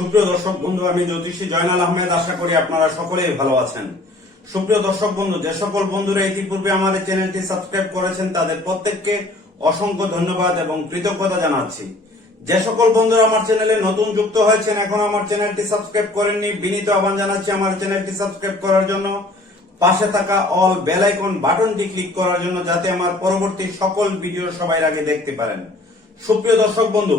সুপ্রিয় দর্শক বন্ধু, আমি জ্যোতিষী জয়নাল আহমেদ। আশা করি আপনারা সকলেই ভালো আছেন। সুপ্রিয় দর্শক বন্ধু, যে সকল বন্ধুরা ইতিপূর্বে আমাদের চ্যানেলটি সাবস্ক্রাইব করেছেন তাদের প্রত্যেককে অসংখ্য ধন্যবাদ এবং কৃতজ্ঞতা জানাচ্ছি। যে সকল বন্ধুরা আমার চ্যানেলে নতুন যুক্ত হয়েছেন, এখন আমার চ্যানেলটি সাবস্ক্রাইব করেননি, বিনীত আহ্বান জানাচ্ছি আমার চ্যানেলটি সাবস্ক্রাইব করার জন্য, পাশে থাকা অল বেল আইকন বাটনটি ক্লিক করার জন্য, যাতে আমার পরবর্তী সকল ভিডিও সবার আগে দেখতে পারেন। সুপ্রিয় দর্শক বন্ধু,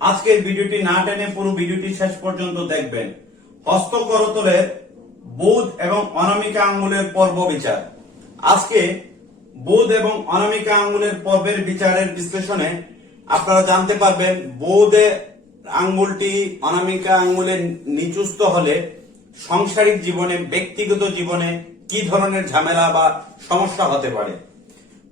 আজকের ভিডিওটি না টেনে পুরো ভিডিওটি শেষ পর্যন্ত দেখবেন। হস্ত করতলের বুধ এবং অনামিকা আঙ্গুলের পর্ব বিচার। আজকে বুধ এবং অনামিকা আঙ্গুলের পর্বের বিচারের বিশ্লেষণে আপনারা জানতে পারবেন বুধের আঙ্গুলটি অনামিকা আঙ্গুলের নিচুস্থ হলে সাংসারিক জীবনে, ব্যক্তিগত জীবনে কি ধরনের ঝামেলা বা সমস্যা হতে পারে।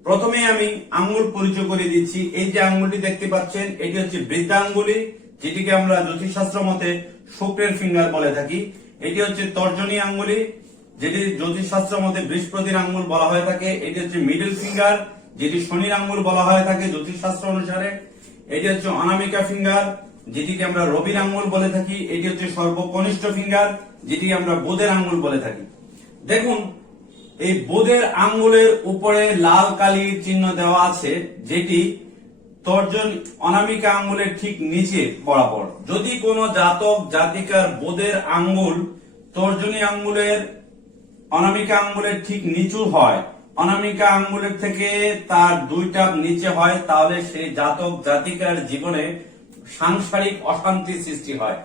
প্রথমে আমি আঙ্গুল পরিচয় করে দিচ্ছি। এই যে আঙ্গুলটি দেখতে পাচ্ছেন, এটি হচ্ছে বৃদ্ধাঙ্গুলি, যেটিকে আমরা জ্যোতিষশাস্ত্র মতে শুক্রের ফিঙ্গার বলে থাকি। এটি হচ্ছে তর্জনী আঙ্গুলি, যেটি জ্যোতিষশাস্ত্র মতে বৃহস্পতির আঙ্গুল বলা হয়ে থাকে। এটি হচ্ছে মিডল ফিঙ্গার, যেটি শনির আঙ্গুল বলা হয়ে থাকে জ্যোতিষশাস্ত্র অনুসারে। এটি হচ্ছে অনামিকা ফিঙ্গার, যেটিকে আমরা রবির আঙ্গুল বলে থাকি। এটি হচ্ছে সর্বকনিষ্ঠ ফিঙ্গার, যেটি আমরা বুধের আঙ্গুল বলে থাকি। দেখুন, এই বুধের আঙ্গুলের উপরে লাল কালির চিহ্ন দেওয়া আছে, যেটি তর্জনী অনামিকা আঙ্গুলের ঠিক নিচে বরাবর। যদি কোনো জাতক জাতিকার বুধের আঙ্গুল তর্জনী আঙ্গুলের অনামিকা আঙ্গুলের ঠিক নিচু হয়, অনামিকা আঙ্গুলের থেকে তার 2 টাপ নিচে হয়, তাহলে সেই জাতক জাতিকার জীবনে সাংসারিক অশান্তি সৃষ্টি হয়,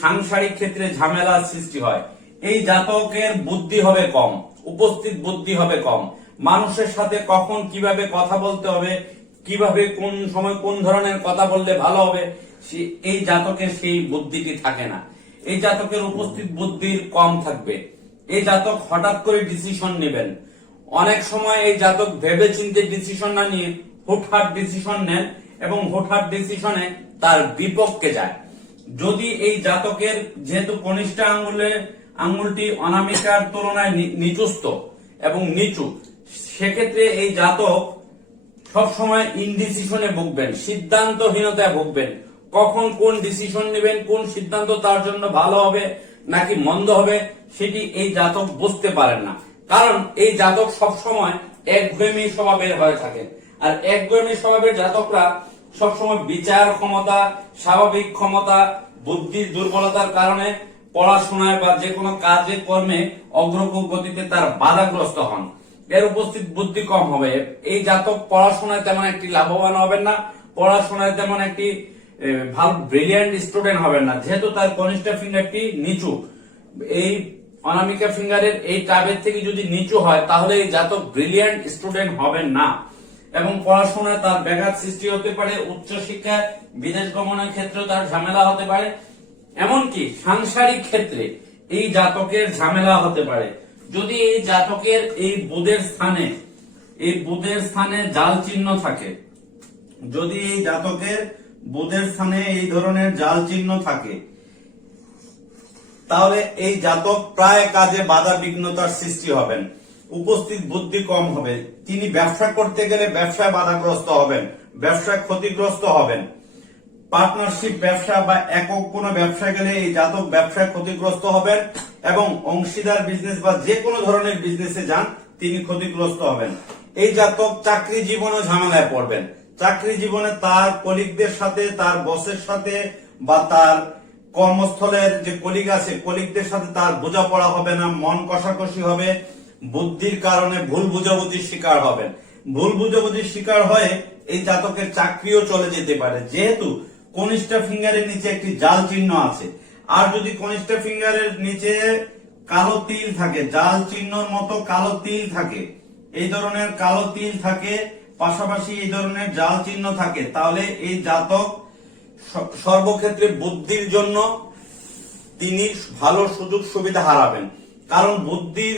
সাংসারিক ক্ষেত্রে ঝামেলার সৃষ্টি হয়। এই জাতকের বুদ্ধি হবে কম, উপস্থিত বুদ্ধি হবে কম। মানুষের সাথে কখন কিভাবে কথা বলতে হবে, কিভাবে কোন সময় কোন ধরনের কথা বললে ভালো হবে, এই জাতকের সেই বুদ্ধিটি থাকে না। এই জাতকের উপস্থিত বুদ্ধির কম থাকবে। এই জাতক হঠাৎ করে ডিসিশন নেবেন। অনেক সময় এই জাতক ভেবে চিন্তে ডিসিশন না নিয়ে হুটহাট ডিসিশন নেন এবং হুটহাট ডিসিশনে তার বিপক্ষে যায়। যদি এই জাতকের যেহেতু কনিষ্ঠ আঙ্গুলটি অনামিকার তুলনায় নিচুস্থ এবং নিচু, সেক্ষেত্রে এই জাতক সবসময় ইনডিসিশনে ভুগবেন, সিদ্ধান্তহীনতায় ভুগবেন। কখন কোন ডিসিশন নেবেন, কোন সিদ্ধান্ত তার জন্য ভালো হবে নাকি মন্দ হবে, সেটি এই জাতক বুঝতে পারেন না। কারণ এই জাতক সবসময় একগুঁয়েমি স্বভাবের হয়ে থাকেন। আর একগুঁয়েমি স্বভাবের জাতকরা সবসময় বিচার ক্ষমতা, স্বাভাবিক ক্ষমতা, বুদ্ধির দুর্বলতার কারণে পড়াশোনায় বা যে কোনো কাজে কর্মে অগ্রগতিতে তার বাধাগ্রস্ত হন। এর উপস্থিত বুদ্ধি কম হবে। এই জাতক পড়াশোনায় তেমন একটি লাভবান হবেন না, পড়াশোনায় তেমন একটি ভালো ব্রিলিয়ান্ট স্টুডেন্ট হবেন না, যেহেতু তার কনিষ্ঠ ফিঙ্গারটি নিচু। এই অনামিকা ফিঙ্গারের এই টাবের থেকে যদি নিচু হয়, তাহলে এই জাতক ব্রিলিয়ান্ট স্টুডেন্ট হবেন না এবং পড়াশোনায় তার ব্যাঘাত সৃষ্টি হতে পারে। উচ্চশিক্ষায় বিদেশ গমনের ক্ষেত্রে তার ঝামেলা হতে পারে। এমনকি সাংসারিক ক্ষেত্রে এই জাতকের ঝামেলা হতে পারে। যদি এই জাতকের এই বুধের স্থানে জাল চিহ্ন থাকে, যদি এই জাতকের বুধের স্থানে এই ধরনের জাল চিহ্ন থাকে, তাহলে এই জাতক প্রায় কাজে বাধা বিঘ্নতার সৃষ্টি হবেন, উপস্থিত বুদ্ধি কম হবে। তিনি ব্যবসা করতে গেলে ব্যবসায় বাধাগ্রস্ত হবেন, ব্যবসায় ক্ষতিগ্রস্ত হবেন। পার্টনারশিপ ব্যবসা বা একক কোনো ব্যবসায় গেলে এই জাতক ব্যবসায় ক্ষতিগ্রস্ত হবেন এবং অংশীদার বিজনেস বা যে কোনো ধরনের বিজনেসে যান, তিনি ক্ষতিগ্রস্ত হবেন। এই জাতক চাকরি জীবনে ঝামেলায় পড়বেন। চাকরি জীবনে তার কলিগদের সাথে, তার বসের সাথে বা তার কর্মস্থলের যে কলিগ আছে, কলিগদের সাথে তার বোঝাপড়া হবে না, মন কষাকষি হবে, বুদ্ধির কারণে ভুল বুঝাবুঝির শিকার হবেন। ভুল বুঝাবুঝির শিকার হয়ে এই জাতকের চাকরিও চলে যেতে পারে, যেহেতু কনিষ্ঠ ফিঙ্গারের নিচে একটি জাল চিহ্ন আছে। আর যদি কনিষ্ঠ ফিঙ্গারের নিচে কালো তিল থাকে, জাল চিহ্নর মতো কালো তিল থাকে, এই ধরনের কালো তিল থাকে, পাশাপাশি এই ধরনের জাল চিহ্ন থাকে, তাহলে এই জাতক সর্বক্ষেত্রে বুদ্ধির জন্য তিনি ভালো সুযোগ সুবিধা হারাবেন। কারণ বুদ্ধির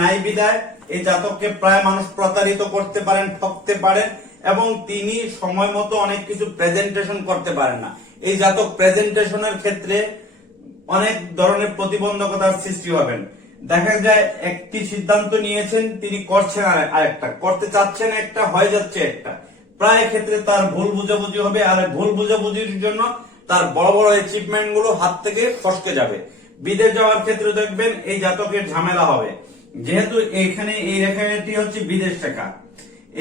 নাই বিদায় এই জাতককে প্রায় মানুষ প্রতারিত করতে পারেন, ঠকতে পারেন এবং তিনি সময় মতো অনেক কিছু প্রেজেন্টেশন করতে পারেন না। এই জাতক প্রেজেন্টেশনের ক্ষেত্রে অনেক ধরনের প্রতিবন্ধকতার সৃষ্টি হবেন। দেখা যায় একটি সিদ্ধান্ত নিয়েছেন, তিনি করছেন আরেকটা, করতে চাচ্ছেন একটা, হয়ে যাচ্ছে একটা। প্রায় ক্ষেত্রে তার ভুল বুঝাবুঝি হবে, আর ভুল বুঝাবুঝির জন্য তার বড় বড় অ্যাচিভমেন্ট গুলো হাত থেকে ফসকে যাবে। বিদেশ যাওয়ার ক্ষেত্রে দেখবেন এই জাতকের ঝামেলা হবে, যেহেতু এখানে এই রেখাটি হচ্ছে বিদেশ রেখা।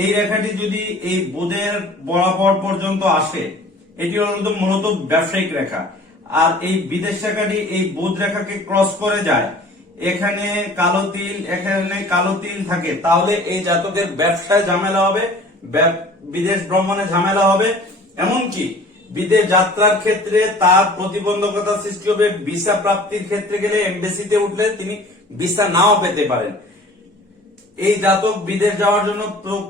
এই রেখাটি যদি এই বুধের বরাবর পর্যন্ত আসে, এটি হলো মূলত ব্যবসায়িক রেখা। আর এই বিদেশ রেখাটি এই বুধ রেখাকে ক্রস করে যায়, এখানে কালো তিল থাকে, তাহলে এই জাতকের ব্যবসায় ঝামেলা হবে, বিদেশ ভ্রমণে ঝামেলা হবে। এমনকি বিদেশ যাত্রার ক্ষেত্রে তার প্রতিবন্ধকতা সৃষ্টি হবে। ভিসা প্রাপ্তির ক্ষেত্রে গেলে এমবেসিতে উঠলে তিনি ভিসা নাও পেতে পারেন। এই জাতক বিদেশ যাওয়ার জন্য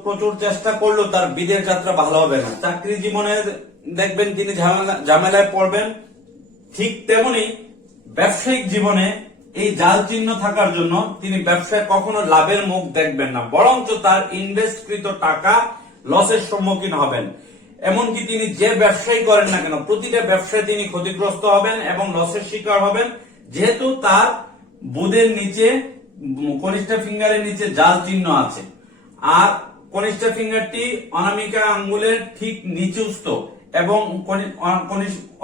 প্রচুর চেষ্টা করলেও তার বিদেশ যাত্রা ভালো হবে না। চাকরি জীবনে দেখবেন তিনি ঝামেলায় পড়বেন। ঠিক তেমনি ব্যবসায়িক জীবনে এই জাল চিহ্ন থাকার জন্য তিনি ব্যবসায় কখনো লাভের মুখ দেখবেন না, বরঞ্চ তার ইনভেস্টকৃত টাকা লসের সম্মুখীন হবেন। এমনকি তিনি যে ব্যবসায়ী করেন না কেন, প্রতিটা ব্যবসায় তিনি ক্ষতিগ্রস্ত হবেন এবং লসের শিকার হবেন, যেহেতু তার বুধের নিচে কনিষ্ঠ ফিঙ্গারের নিচে জাল চিহ্ন আছে। আর কনিষ্ঠ ফিঙ্গারটি অনামিকা আঙ্গুলের ঠিক নিচুস্থ এবং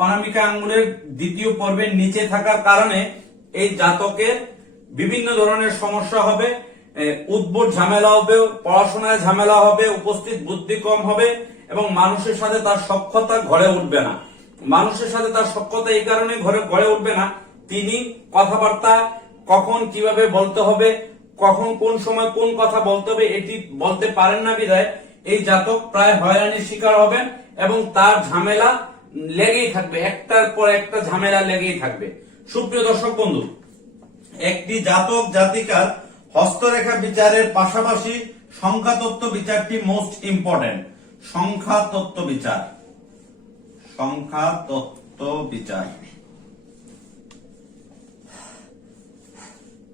অনামিকা আঙ্গুলের দ্বিতীয় পর্বের নিচে থাকার কারণে এই জাতকের বিভিন্ন ধরনের সমস্যা হবে, উদ্ভট ঝামেলা হবে, পড়াশোনায় ঝামেলা হবে, উপস্থিত বুদ্ধি কম হবে এবং মানুষের সাথে তার সখ্যতা ঘরে উঠবে না। মানুষের সাথে তার সখ্যতা এই কারণে ঘরে উঠবে না, তিনি কথাবার্তা কখন কিভাবে বলতে হবে, কখন কোন সময় কোন কথা বলতে হবে এটি বলতে পারেন না বিধায় এই জাতক প্রায় হয়রানির শিকার হবেন এবং তার ঝামেলা লেগেই থাকবে, একটার পর একটা ঝামেলা লেগেই থাকবে। সুপ্রিয় দর্শক বন্ধু, একটি জাতক জাতিকার হস্তরেখা বিচারের পাশাপাশি সংখ্যাতত্ত্ব বিচারটি মোস্ট ইম্পর্টেন্ট। সংখ্যাতত্ত্ব বিচার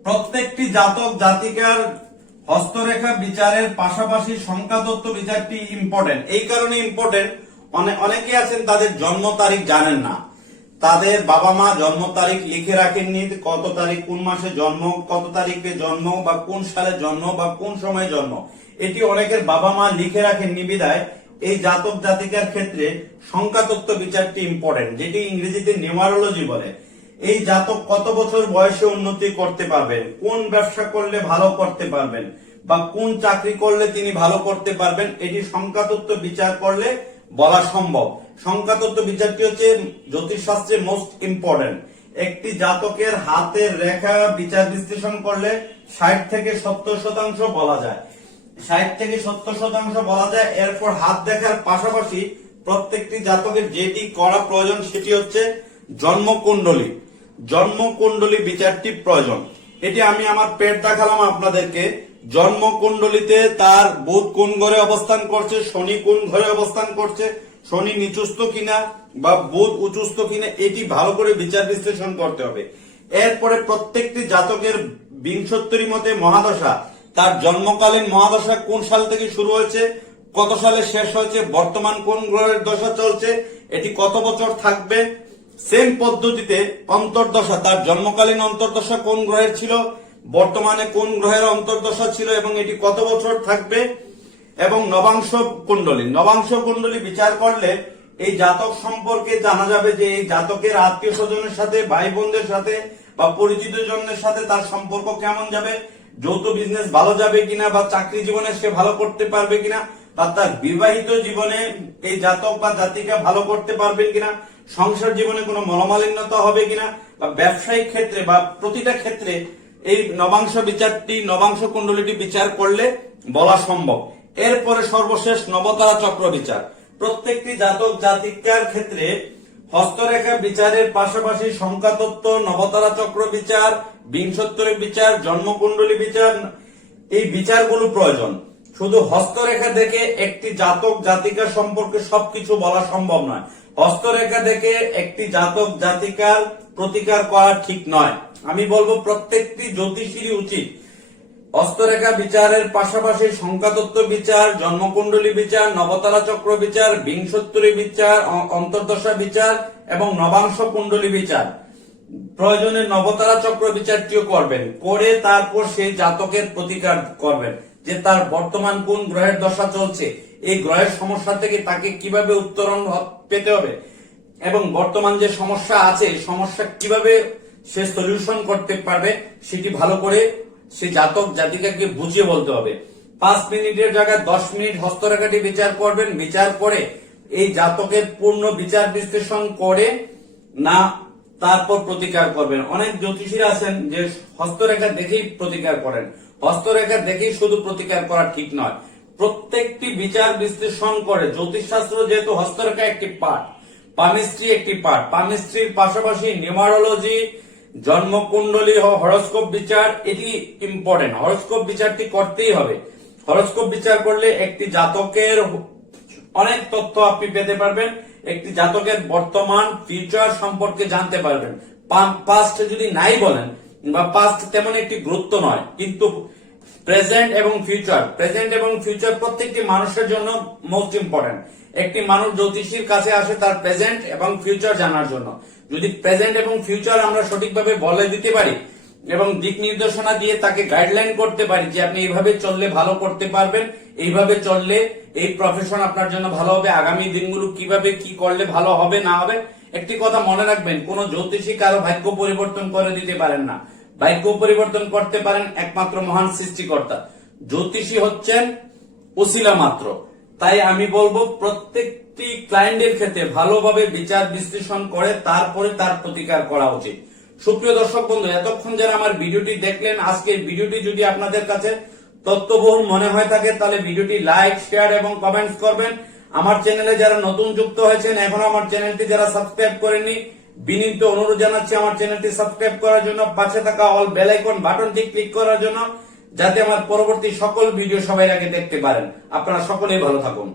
প্রত্যেকটি জাতক জাতিকার হস্তরেখা বিচারের পাশাপাশি সংখ্যাতত্ত্ব বিচারটি ইম্পর্টেন্ট। এই কারণে ইম্পর্টেন্ট, অনেকে আছেন তাদের জন্ম তারিখ জানেন না, তাদের বাবা মা জন্ম তারিখ লিখে রাখেননি, কত তারিখ কোন মাসে জন্ম, কত তারিখে জন্ম বা কোন সালে জন্ম বা কোন সময়ে জন্ম, এটি অনেকের বাবা মা লিখে রাখেননি বিধায় এই জাতক জাতিকার ক্ষেত্রে সংখ্যাতত্ত্ব বিচারটি ইম্পর্টেন্ট, যেটি ইংরেজিতে নিউমারোলজি বলে। এই জাতক কত বছর বয়সে উন্নতি করতে পারবেন, কোন ব্যবসা করলে ভালো করতে পারবেন বা কোন চাকরি করলে তিনি ভালো করতে পারবেন, এটি সংখ্যাতত্ত্ব বিচার করলে বলা সম্ভব। সংখ্যাতত্ত্ব বিচারটি হচ্ছে জ্যোতিষশাস্ত্রে মোস্ট ইম্পর্টেন্ট। একটি জাতকের হাতের রেখা বিচার বিশ্লেষণ করলে 60 থেকে 70% বলা যায়, 60 থেকে 70% বলা যায়। এরপর হাত দেখার পাশাপাশি প্রত্যেকটি জাতকের যেটি করা প্রয়োজন সেটি হচ্ছে জন্মকুণ্ডলী বিচারটি প্রয়োজন। এটি আমি আমার পেট দেখালাম আপনাদেরকে। জন্মকুণ্ডলিতে তার বুধ কোন ঘরে অবস্থান করছে, শনি কোন ঘরে অবস্থান করছে, শনি নিচুস্থ কিনা বা বুধ উঁচুস্থ কিনা, এটি ভালো করে বিচার বিশ্লেষণ করতে হবে। এরপরে প্রত্যেকটি জাতকের বিংশোত্তরী মতে মহাদশা, তার জন্মকালীন মহাদশা কোন সাল থেকে শুরু হয়েছে, কত সালে শেষ হয়েছে, বর্তমান কোন গ্রহের দশা চলছে, এটি কত বছর থাকবে। সেম পদ্ধতিতে অন্তর্দশা, তার জন্মকালীন অন্তর্দশা কোন গ্রহের ছিল, বর্তমানে কোন গ্রহের অন্তর্দশা ছিল এবং এটি কত বছর থাকবে। এবং নবাংশ কুণ্ডলী বিচার করলে এই জাতক সম্পর্কে জানা যাবে যে এই জাতকের আত্মীয় স্বজনের সাথে, ভাই বোনদের সাথে বা পরিচিত জনের সাথে তার সম্পর্ক কেমন যাবে, যৌথ বিজনেস ভালো যাবে কিনা বা চাকরি জীবনে সে ভালো করতে পারবে কিনা বা তার বিবাহিত জীবনে এই জাতক বা জাতিকা ভালো করতে পারবেন কিনা, সংসার জীবনে কোনো মনোমালিন্যতা হবে কিনা বা ব্যবসায়িক ক্ষেত্রে বা প্রতিটা ক্ষেত্রে এই নবাংশ কুণ্ডলীটি বিচার করলে বলা সম্ভব। এরপরে সর্বশেষ নবতারা চক্র বিচার। প্রত্যেকটি জাতক জাতিকার ক্ষেত্রে হস্তরেখা বিচারের পাশাপাশি সংখ্যাতত্ত্ব, নবতারা চক্র বিচার, বিংশোত্তরী বিচার, জন্মকুণ্ডলী বিচার, এই বিচারগুলো প্রয়োজন। শুধু হস্তরেখা দেখে একটি জাতক জাতিকা সম্পর্কে সবকিছু বলা সম্ভব নয়। হস্তরেখা দেখে একটি জাতক জাতিকার প্রতিকার করা ঠিক নয়। আমি বলবো প্রত্যেকটি জ্যোতিষীরই উচিত হস্তরেখা বিচারের পাশাপাশি সংখ্যাতত্ত্ব বিচার, জন্মকুণ্ডলী বিচার, নবতারা চক্র বিচার, বিংশোত্তরী বিচার, অন্তর্দশা বিচার এবং নবাংশ কুণ্ডলী বিচার, প্রয়োজনে নবতারা চক্র বিচারটিও করবেন, করে তারপর সেই জাতকের প্রতিকার করবেন যে তার বর্তমান কোন গ্রহের দশা চলছে, এই গ্রহের সমস্যা থেকে তাকে কিভাবে উত্তরণ পেতে হবে, এবং বর্তমান যে সমস্যা আছে সমস্যা কিভাবে সে সলিউশন করতে পারবে সেটি ভালো করে সে জাতক জাতিকাকে বুঝিয়ে বলতে হবে। 5 মিনিটের জায়গায় 10 মিনিট হস্তরেখাটি বিচার করবেন, বিচার করে এই জাতকের পূর্ণ বিচার বিশ্লেষণ করে না তারপর প্রতিকার করবেন। অনেক জ্যোতিষীরা আছেন যে হস্তরেখা দেখেই প্রতিকার করেন, হস্তরেখা দেখেই শুধু প্রতিকার করা ঠিক নয়, প্রত্যেকটি বিচার বিশ্লেষণ করে। জ্যোতিষশাস্ত্র যেহেতু হস্তরেখা একটি পার্ট, পামিস্ট্রি একটি পার্ট, পামিস্ট্রির পাশাপাশি নিউমারোলজি, জন্মকুণ্ডলী ও হরোস্কোপ বিচার এটি ইম্পর্টেন্ট। হরোস্কোপ বিচারটি করতেই হবে। হরোস্কোপ বিচার করলে একটি জাতকের অনেক তথ্য আপনি পেতে পারবেন, একটি জাতকের বর্তমান ফিউচার সম্পর্কে জানতে পারবেন। পাস্ট যদি নাই বলেন বা পাস্ট তেমন একটি গুরুত্ব নয়, কিন্তু প্রেজেন্ট এবং ফিউচার প্রত্যেকটি মানুষের জন্য মোস্ট ইম্পর্টেন্ট। একটি মানুষ জ্যোতিষীর কাছে আসে তার প্রেজেন্ট এবং ফিউচার জানার জন্য। যদি প্রেজেন্ট এবং ফিউচার আমরা সঠিকভাবে বলে দিতে পারি এবং দিক নির্দেশনা দিয়ে তাকে গাইডলাইন করতে পারি যে আপনি এইভাবে চললে ভালো করতে পারবেন, এইভাবে চললে এই প্রফেশন আপনার জন্য ভালো হবে, আগামী দিনগুলো কিভাবে কি করলে ভালো হবে না হবে। একটি কথা মনে রাখবেন, কোন জ্যোতিষী কারো ভাগ্য পরিবর্তন করে দিতে পারেন না। ভাগ্য পরিবর্তন করতে পারেন একমাত্র মহান সৃষ্টিকর্তা। জ্যোতিষী হচ্ছেন ওসিলা মাত্র। তাই আমি বলবো প্রত্যেকটি ক্লায়েন্টের ক্ষেত্রে ভালোভাবে বিচার বিশ্লেষণ করে তারপরে তার প্রতিকার করা উচিত। সুপ্রিয় দর্শক বন্ধু, এতক্ষণ যারা আমার ভিডিওটি দেখলেন, আজকের ভিডিওটি যদি আপনাদের কাছে তথ্যবহুল মনে হয় থাকে তাহলে ভিডিওটি লাইক, শেয়ার এবং কমেন্টস করবেন। আমার চ্যানেলে যারা নতুন যুক্ত হয়েছেন, এখনো আমার চ্যানেলটি যারা সাবস্ক্রাইব করেননি, বিনীত অনুরোধ জানাচ্ছি আমার চ্যানেলটি সাবস্ক্রাইব করার জন্য, পাশে থাকা অল বেল আইকন বাটনটি ক্লিক করার জন্য, যাতে আমার পরবর্তী সকল ভিডিও সবাই আগে দেখতে পারেন। আপনারা সকলেই ভালো থাকুন।